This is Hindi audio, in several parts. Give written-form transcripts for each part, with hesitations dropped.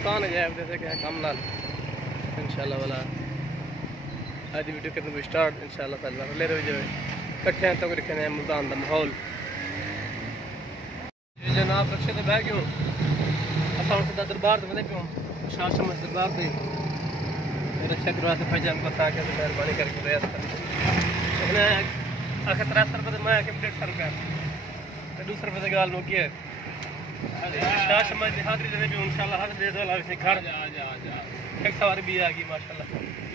मुल्तान अजायब दे सके कम नाल इंशाल्लाह वाला आज दी वीडियो करने स्टार्ट इंशाल्लाह ताला ले रहे जो इकट्ठे हैं तो रखने मुल्तान का माहौल ये जनाब रक्षे तो बह क्यों असा सीधा दरबार तो बने क्यों शाह समझ दरबार पे रक्षा करवाते भाईजान को था के मेहरबानी करके प्रयास कर मैंने आखिर 300 रुपये मैं आके 150 रुपये तो 200 रुपये की गाल मुकी है शाह समझ की हाजिरी देने भी इंशाल्लाह हर दे दो लाख से घर आ जा एक सवार भी आ गई माशाल्लाह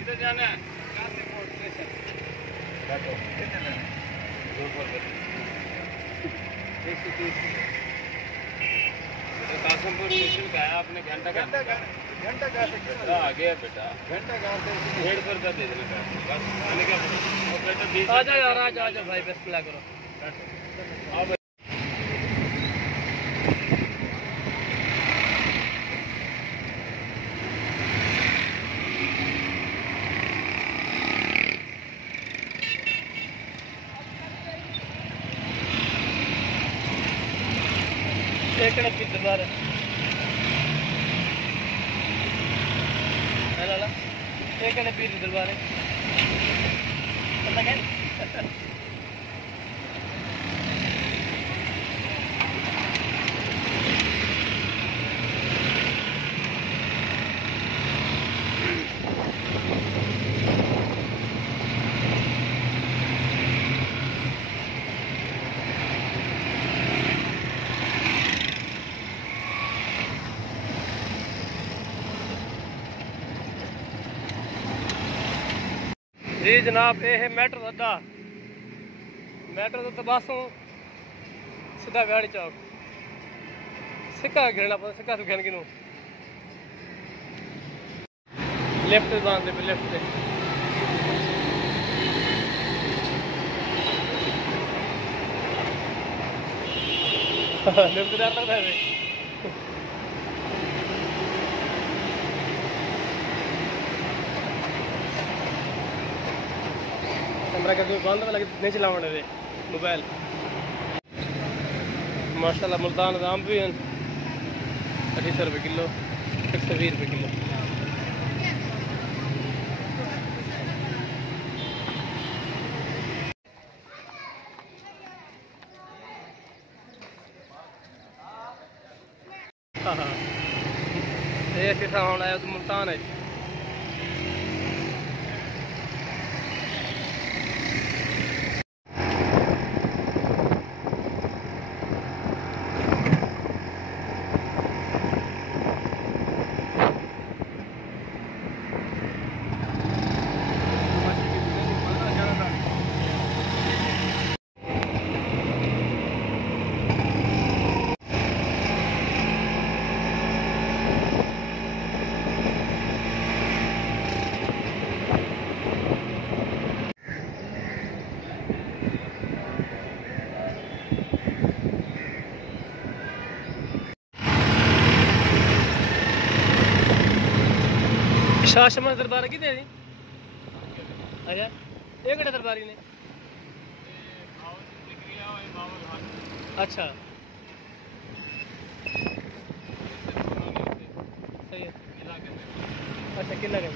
इधर जाना है कासीपुर स्टेशन बैठो कितने लेना कासमपुर स्टेशन का है आपने घंटा का आ गया बेटा घंटा कहाँ से 1.5 रुपये दे देना बस आने का आ जाओ यार आ जाओ भाई बस मिला करो आओ एक की दरबार है लाला एक पीर की दरबार है पता क्या जी जनाब ये है मेट्रो अड्डा मेट्रो तो बसों सीधा गाड़ी चौक सिक्का घेरना पड़ता सिक्का तो घेन कि लेफ्ट बांधते पे लेफ्ट से लेफ्ट डर लगता है कैमरा करके बंद लगे नहीं चलावन दे मोबाइल माशाल्लाह मुल्तान आम भी हैं 250 रुपये किलो 120 रुपये किलो हाँ हाँ ये सीधा होना है तो मुल्तान है शाह शमस दरबार की दे दी अच्छा ये कड़े दरबारी ने अच्छा सही है अच्छा किला के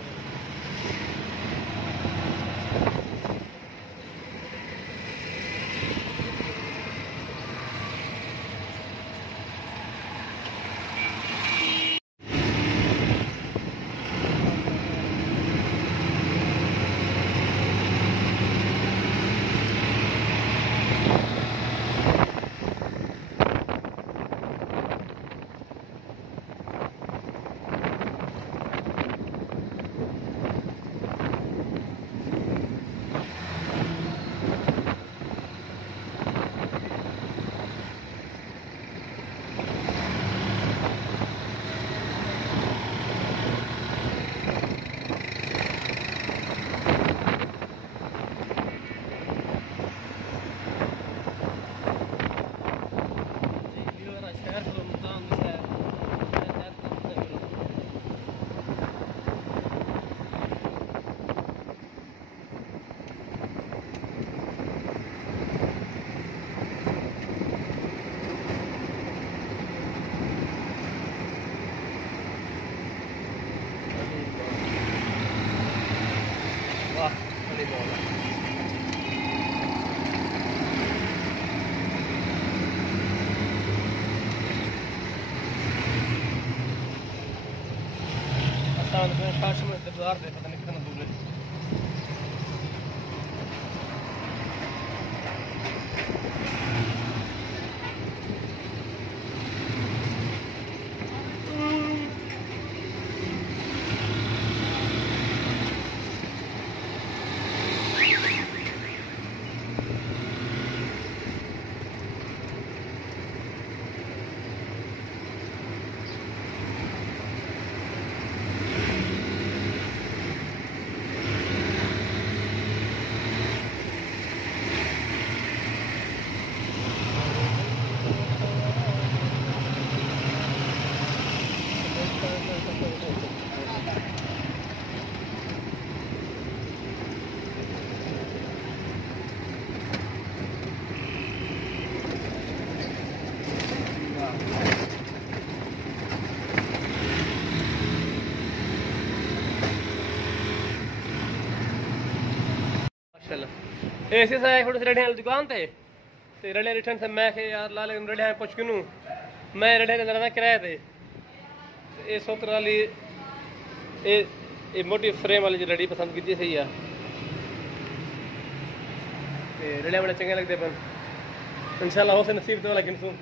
शाह शमस दरबार दे पता नहीं कितना दूर है। ऐसे से थोड़े से रड़े दुकान थे ते रड़े रिटर्न से मैं के यार लाले रड़े पुछ किनू मैं रड़े लड़ा किराए थे ये सोतर वाली ये मोटी फ्रेम वाली रड़ी पसंद की सही है रड़े बड़े चंगे लगते पर इंशाल्लाह हो से नसीब तो लेकिन सू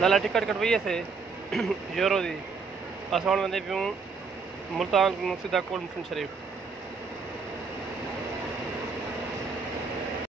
लाला टिकट कटवाइए से यूरो दी असां वंदे पियूं मुल्तान सीधा कोल मुस्लिम शरीफ।